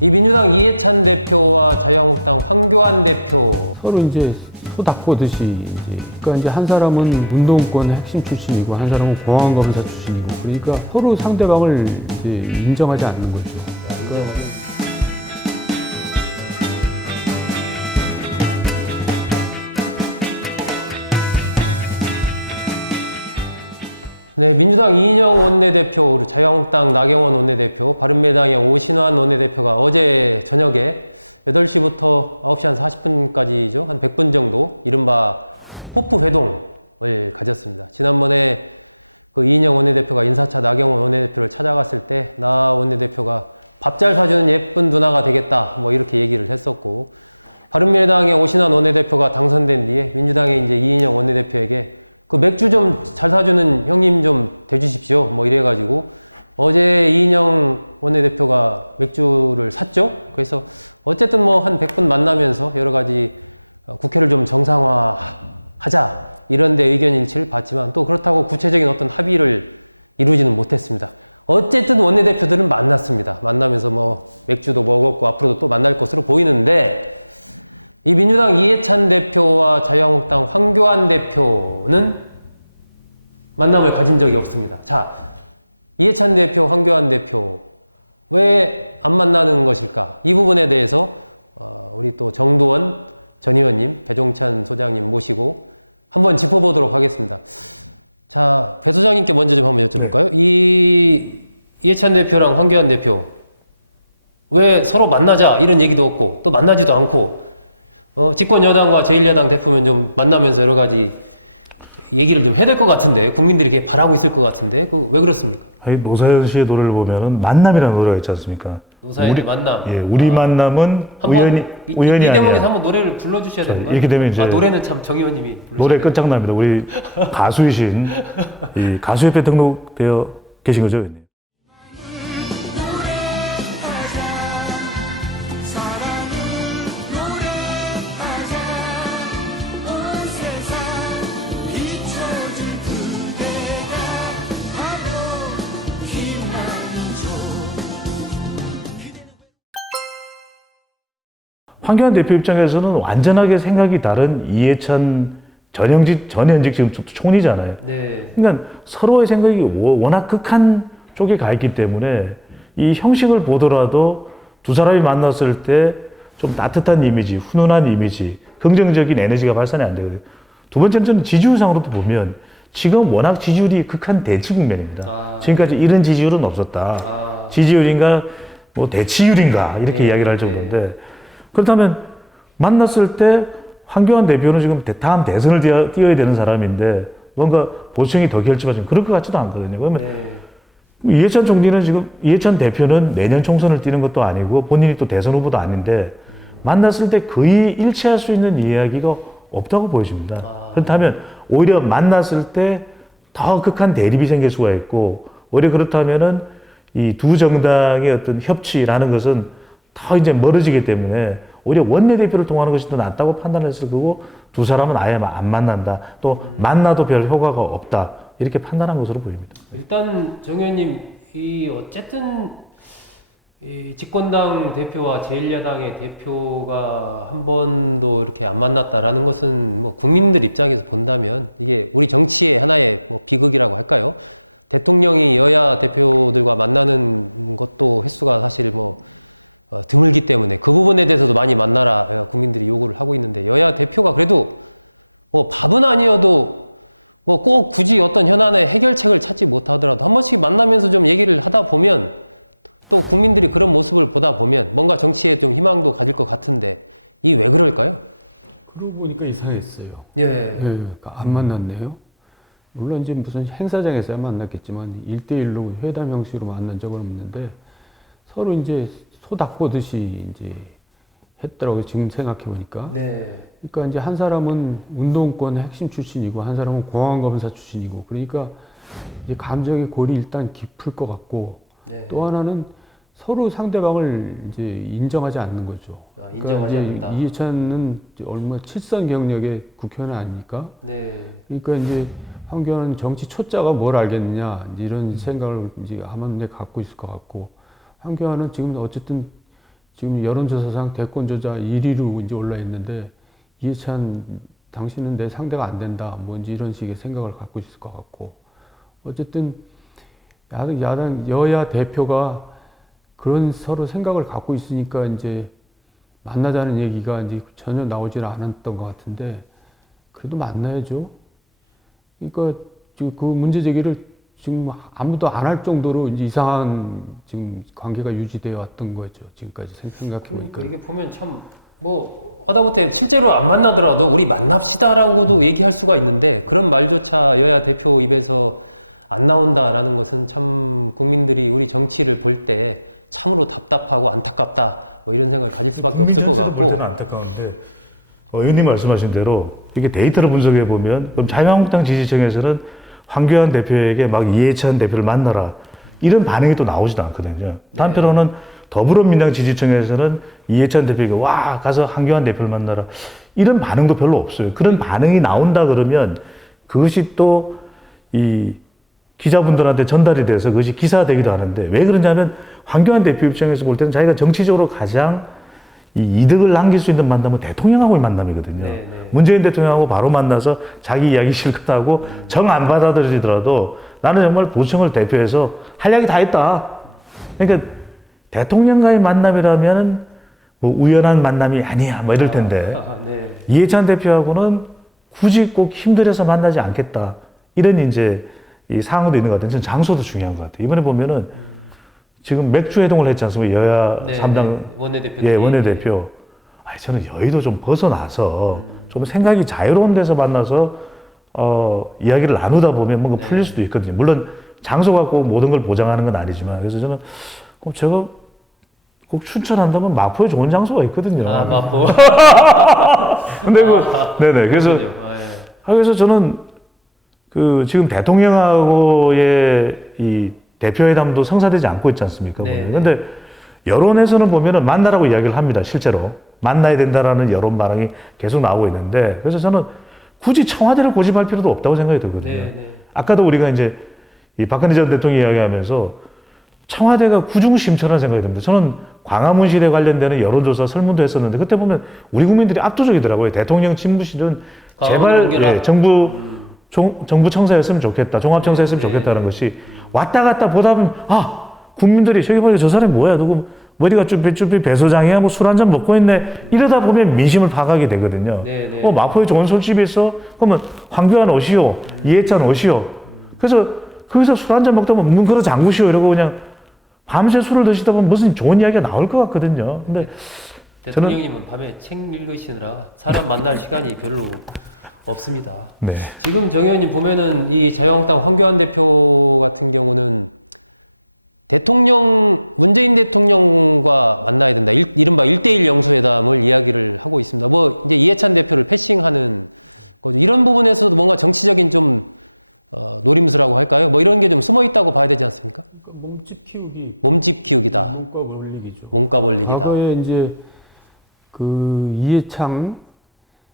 이 민주당 이해찬 대표와 자유한국당 황교안 대표 서로 이제 소 닦고듯이 그러니까 이제 한 사람은 운동권 핵심 출신이고 한 사람은 공안검사 출신이고 그러니까 서로 상대방을 이제 인정하지 않는 거죠. 네, 민주당 이인영 원내대표, 그리고 자유한국당 나경원 원내대표, 바른미래당의 오신환 원내대표가 어제 저녁에 8시부터 9시 한 40분까지죠. 한 100분 정도 이른바 호프 회동을 가졌습니다. 지난번에 그 이인영 원내대표가 인사차 나경원 원내대표를 찾아갔을 때 나 원내대표가 밥 잘 사주는 예쁜 누나가 되겠다 뭐 이렇게 얘기를 했었고, 바른미래당의 오신환 원내대표가 당선된 뒤에 민주당의 이제 이인영 원내대표에게 그 맥주 좀 잘 사주는 형님 좀 돼주십시오 뭐 이래가지고 어제 이인영 원내대표가 맥주를 샀죠. 그래서 어쨌든 뭐 한 100분 만나면서 여러 가지 국회를 좀 정상화하자 이런 데 의견 일치를 봤지만 또 그렇다고 구체적인 어떤 합의를 이루지는 못했습니다. 어쨌든 원내대표들은 만났습니다. 만나면서 뭐 맥주도 먹었고 앞으로도 또 만날 것으로 보이는데, 이 민주당 이해찬 대표와 자유한국당 황교안 대표는 만남을 가진 적이 없습니다. 자, 이해찬 대표, 황교안 대표 왜 안 만나는 것일까? 이 부분에 대해서 우리 또 정두원 전 의원님, 배종찬 소장님 모시고 한번 짚어보도록 하겠습니다. 자, 배 소장님께 먼저 좀 한번 여쭤볼까요? 이해찬 대표랑 황교안 대표 왜 서로 만나자 이런 얘기도 없고 또 만나지도 않고 집권 여당과 제1야당 대표면 좀 만나면서 여러 가지 얘기를 좀 해야 될 것 같은데, 국민들이 이렇게 바라고 있을 것 같은데, 왜 그렇습니까? 아니, 노사연 씨의 노래를 보면은 만남이라는 노래가 있지 않습니까? 노사연의 만남. 예, 우리 만남은 우연이 이 대목에서 아니야. 한번 노래를 불러주셔야 되는 거예요? 이렇게 되면 이제 노래는 참 정 의원님이 노래 끝장납니다. 우리 가수이신 이 가수협회 등록되어 계신 거죠, 의원님? 황교안 대표 입장에서는 완전하게 생각이 다른 이해찬 전현직 지금 총리잖아요. 네. 그러니까 서로의 생각이 워낙 극한 쪽에 가 있기 때문에 이 형식을 보더라도 두 사람이 만났을 때 좀 따뜻한 이미지, 훈훈한 이미지, 긍정적인 에너지가 발산이 안 되거든요. 두 번째는 저는 지지율상으로도 보면 지금 워낙 지지율이 극한 대치 국면입니다. 지금까지 이런 지지율은 없었다. 지지율인가 뭐 대치율인가 이렇게 이야기를 할 정도인데, 그렇다면 만났을 때 황교안 대표는 지금 다음 대선을 뛰어야 되는 사람인데 뭔가 보수층이 더 결집하지만 그럴 것 같지도 않거든요. 그러면 이해찬 총리는 지금, 이해찬 대표는 내년 총선을 뛰는 것도 아니고 본인이 또 대선 후보도 아닌데 만났을 때 거의 일치할 수 있는 이야기가 없다고 보여집니다. 그렇다면 오히려 만났을 때 더 극한 대립이 생길 수가 있고, 오히려 그렇다면은 이 두 정당의 어떤 협치라는 것은 더 이제 멀어지기 때문에 오히려 원내대표를 통하는 것이 더 낫다고 판단했을 거고, 두 사람은 아예 안 만난다. 또 만나도 별 효과가 없다. 이렇게 판단한 것으로 보입니다. 일단 정 의원님, 어쨌든 이 집권당 대표와 제1야당의 대표가 한 번도 이렇게 안 만났다라는 것은 뭐 국민들 입장에서 본다면 이게 우리 정치의 하나의 뭐 비극이라고 할까요? 대통령이 여야 대표들과 만나는 것도 횟수가 사실 뭐 드물기 때문에 그 부분에 대해서도 많이 만나라 국민들이 요구를 하고 있는데, 여야 대표가 그래도 뭐 밥은 아니어도 뭐 꼭 굳이 어떤 현안의 해결책을 찾지 못하더라도 한 번씩 만나면서 좀 얘기를 하다 보면, 또 국민들이 그런 모습을 보다 보면 뭔가 정치에 좀 희망도 가질 것 같은데, 이 왜 그럴까요? 그러고 보니까 이상했어요. 예. 그러니까 안 만났네요. 물론 이제 무슨 행사장에서야 만났겠지만 1대1로 회담 형식으로 만난 적은 없는데 서로 이제 소 닦고듯이 이제 했더라고요. 지금 생각해 보니까. 네. 그러니까 이제 한 사람은 운동권 핵심 출신이고 한 사람은 공안검사 출신이고, 그러니까 이제 감정의 골이 일단 깊을 것 같고, 네. 또 하나는 서로 상대방을 이제 인정하지 않는 거죠. 인정하지 그러니까 않는다. 이해찬은 얼마 7선 경력의 국회의원 아닙니까? 네. 그러니까 이제 황교안은 정치 초짜가 뭘 알겠느냐, 이제 이런 생각을 이제 아마 갖고 있을 것 같고, 황교안은 지금 어쨌든 지금 여론조사상 대권주자 1위로 이제 올라 있는데 이해찬 당신은 내 상대가 안 된다. 뭐 이제 이런 식의 생각을 갖고 있을 것 같고 어쨌든 여야 대표가 그런 서로 생각을 갖고 있으니까 이제 만나자는 얘기가 이제 전혀 나오질 않았던 것 같은데 그래도 만나야죠. 그러니까 지금 그 문제 제기를 지금 아무도 안 할 정도로 이제 이상한 지금 관계가 유지되어 왔던 거죠. 지금까지 생각해 보니까. 그러니까 이게 보면 참 뭐 하다못해 실제로 안 만나더라도 우리 만납시다라고도 얘기할 수가 있는데 그런 말조차 여야 대표 입에서 안 나온다라는 것은 참 국민들이 우리 정치를 볼 때 참으로 답답하고 안타깝다 뭐 이런 생각을 가질 수밖에 없을 것 같고. 볼 때는 안타까운데 의원님 말씀하신 대로 이게 데이터를 분석해 보면 그럼 자유한국당 지지층에서는 황교안 대표에게 막 이해찬 대표를 만나라 이런 반응이 또 나오지도 않거든요. 한편으로는 더불어민주당 지지층에서는 이해찬 대표에게 와 가서 황교안 대표를 만나라 이런 반응도 별로 없어요. 그런 반응이 나온다 그러면 그것이 또 이 기자분들한테 전달이 돼서 그것이 기사되기도 하는데 왜 그러냐면 황교안 대표 입장에서 볼 때는 자기가 정치적으로 가장 이 이득을 남길 수 있는 만남은 대통령하고의 만남이거든요. 문재인 대통령하고 바로 만나서 자기 이야기 실컷 하고 정 안 받아들이더라도 나는 정말 보수층을 대표해서 할 이야기 다 했다. 그러니까 대통령과의 만남이라면 뭐 우연한 만남이 아니야 뭐 이럴 텐데 이해찬 대표하고는 굳이 꼭 힘들어서 만나지 않겠다. 이런 이제 이 상황도 있는 것 같아요. 장소도 중요한 것 같아요. 이번에 보면은 지금 맥주 회동을 했지 않습니까? 여야 3당 원내대표. 예, 원내대표. 아니, 저는 여의도 좀 벗어나서 좀 생각이 자유로운 데서 만나서 이야기를 나누다 보면 뭔가 풀릴 수도 있거든요. 물론 장소 갖고 모든 걸 보장하는 건 아니지만 그래서 저는 제가 꼭 추천한다면 마포에 좋은 장소가 있거든요. 아, 마포. 근데 네네. 그래서 저는 지금 대통령하고의 이 대표회담도 성사되지 않고 있지 않습니까? 그런데 여론에서는 보면은 만나라고 이야기를 합니다. 실제로 만나야 된다라는 여론 반응이 계속 나오고 있는데 그래서 저는 굳이 청와대를 고집할 필요도 없다고 생각이 들거든요. 아까도 우리가 이제 이 박근혜 전 대통령이 이야기하면서 청와대가 구중심처라는 생각이 듭니다. 저는 광화문실에 관련되는 여론조사 설문도 했었는데 그때 보면 우리 국민들이 압도적이더라고요. 대통령 집무실은 제발 정부 청사였으면 좋겠다. 종합청사였으면 좋겠다는 것이 왔다 갔다 보다 보면 국민들이 저기 보니까 저 사람이 뭐야 누구 머리가 쭈삐쭈삐 배소장이야 뭐 술 한잔 먹고 있네 이러다 보면 민심을 파악하게 되거든요. 마포에 좋은 술집이 있어? 그러면 황교안 오시오 이해찬 오시오. 그래서 거기서 술 한잔 먹다 보면 문 걸어 잠그시오 이러고 그냥 밤새 술을 드시다 보면 무슨 좋은 이야기가 나올 것 같거든요. 근데 대통령님은 밤에 책 읽으시느라 사람 만날 시간이 별로 없습니다. 지금 정 의원님 보면은 이 자유한국당 황교안 대표 같은 경우는 문재인 대통령과 만나야 된다. 이른바 1대1 영수회담을 이야기를 하고 있습니다. 뭐 이제 이해찬 대표를 패싱하는 거죠. 이런 부분에서도 뭔가 정치적인 좀 노림수라고 할까요? 뭐 이런 게 좀 숨어 있다고 봐야 되지 않습니까? 몸집 키우기다. 몸값 올리기죠. 몸값 올리기다. 과거에 이제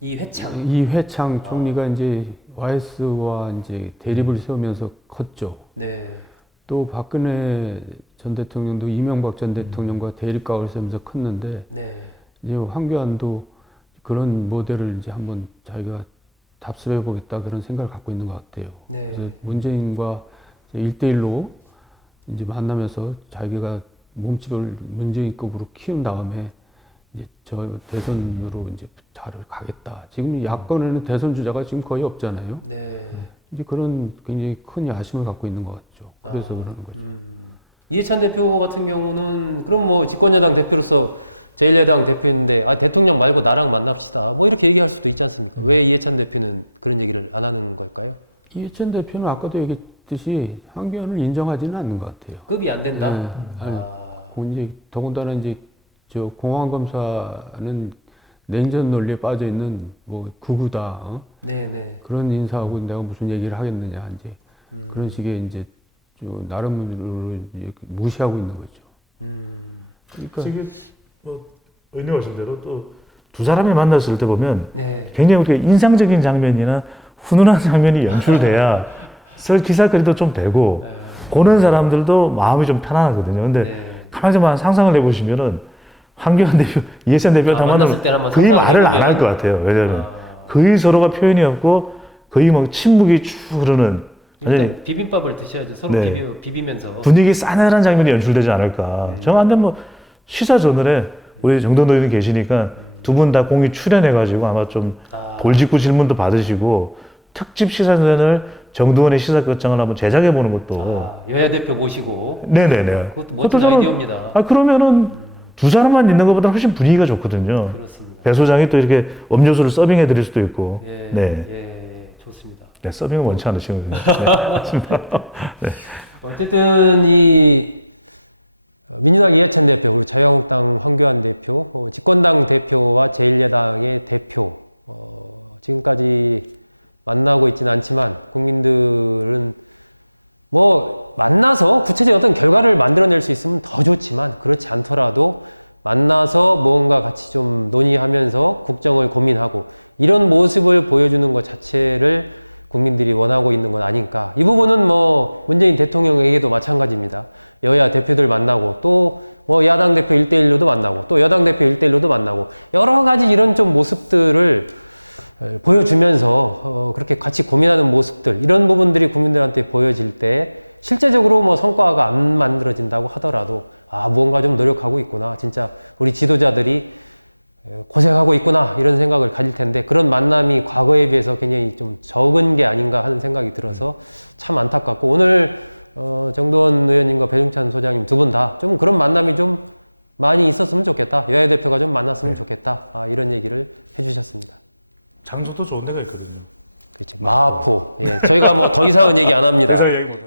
이회창 총리가 이제 YS와 이제 대립을 세우면서 컸죠. 또 박근혜 전 대통령도 이명박 전 대통령과 대립각을 세우면서 컸는데 이제 황교안도 그런 모델을 이제 한번 자기가 답습해 보겠다 그런 생각을 갖고 있는 것 같아요. 이제 문재인과 1대1로 이제 만나면서 자기가 몸집을 문재인급으로 키운 다음에 이제 저 대선으로 이제 자를 가겠다. 지금 야권에는 대선 주자가 지금 거의 없잖아요. 이제 그런 굉장히 큰 야심을 갖고 있는 것 같죠. 그래서 그러는 거죠. 이해찬 대표 같은 경우는 그럼 뭐 집권여당 대표로서 제1야당 대표인데 대통령 말고 나랑 만납시다. 뭐 이렇게 얘기할 수도 있지 않습니까? 왜 이해찬 대표는 그런 얘기를 안 하는 걸까요? 이해찬 대표는 아까도 얘기했듯이 황교안을 인정하지는 않는 것 같아요. 급이 안 된다? 이제 더군다나 이제 저 공안검사는 냉전 논리에 빠져 있는 뭐 극우다. 그런 인사하고 내가 무슨 얘기를 하겠느냐 이제 그런 식의 이제 나름으로 무시하고 있는 거죠. 그러니까 이게 뭐 의원님 말씀대로 또 두 사람이 만났을 때 보면 굉장히 어떻게 인상적인 장면이나 훈훈한 장면이 연출돼야 썰 기사거리도 좀 되고 보는 사람들도 마음이 좀 편안하거든요. 근데 가만히 좀 상상을 해보시면은 황교안 대표, 이해찬 대표 다 만났을 때는 한번 거의 상상을 말을 안 해보면. 할 것 같아요. 왜냐하면 거의 서로가 표현이 없고 거의 뭐 침묵이 쭉 흐르는 일단 비빔밥을 드셔야죠. 서로 네. 비비면서. 분위기 싸늘한 장면이 연출되지 않을까. 정한데 뭐 시사 전날에 우리 정돈 의원님 계시니까 두 분 다 공이 출연해가지고 아마 좀 돌직구 질문도 받으시고 특집 시사 전을 정두원의 시사 끝장을 한번 제작해보는 것도. 여야 대표 모시고. 네네네. 그것도 멋진 저는- 아이디어입니다. 그러면은 두 사람만 있는 것보다 훨씬 분위기가 좋거든요. 그렇습니다. 배 소장이 또 이렇게 음료수를 서빙해 드릴 수도 있고. 예, 네. 예, 좋습니다. 네, 서빙은 원치 않으시거든요. 네. 어쨌든 이 민주당 이해찬 대표, 그리고 자유한국당 황교안 대표, 집권당 대표와 제1야당의 대표, 지금까지 만나고 있지는 않지만 국민들은 뭐 만나서 구체적인 어떤 결과를 만들어낼 수 있으면 더 좋지만 그렇지 않더라도 만나서 뭔가 같이 좀 논의하면서 국정을 고민하고 이런 모습을 보여주는 것 자체를 국민들이 원하고 있는 건 아닐까. 이 부분은 뭐 문재인 대통령에게도 마찬가지입니다. 여야 대표들 만나고 또 뭐 야당 대표 1대1로도 만나고 또 여당 대표 1대1로도 만나고 여러 가지 이런 좀 모습들을 보여주면서 그렇게 같이 고민하는 모습들 이런 부분들이 국민들한테 보여질 때 실제적으로 뭐 성과가 안 만들어진다고 하더라도 아 무언가 좀 노력하고 있구나 진짜 우리 지도자들이 고생하고 있구나 이런 생각을 가질 텐데 그런 만남이 과거에 비해서 굉장히 좀 적은 게 아닌가 하는 생각이 들어서 참 안타깝고 오늘 정도원 의원님과 배종찬 소장님 두 분 다 좀 그런 만남이 좀 많이 있었으면 좋겠다 여야 대표가 좀 만났으면 좋겠다 이런 얘기를 해주셨습니다. 장소도 좋은 데가 있거든요. 그렇죠. 마포. 예, 저희가 뭐 더 이상은 얘기 안 합니다. 그래서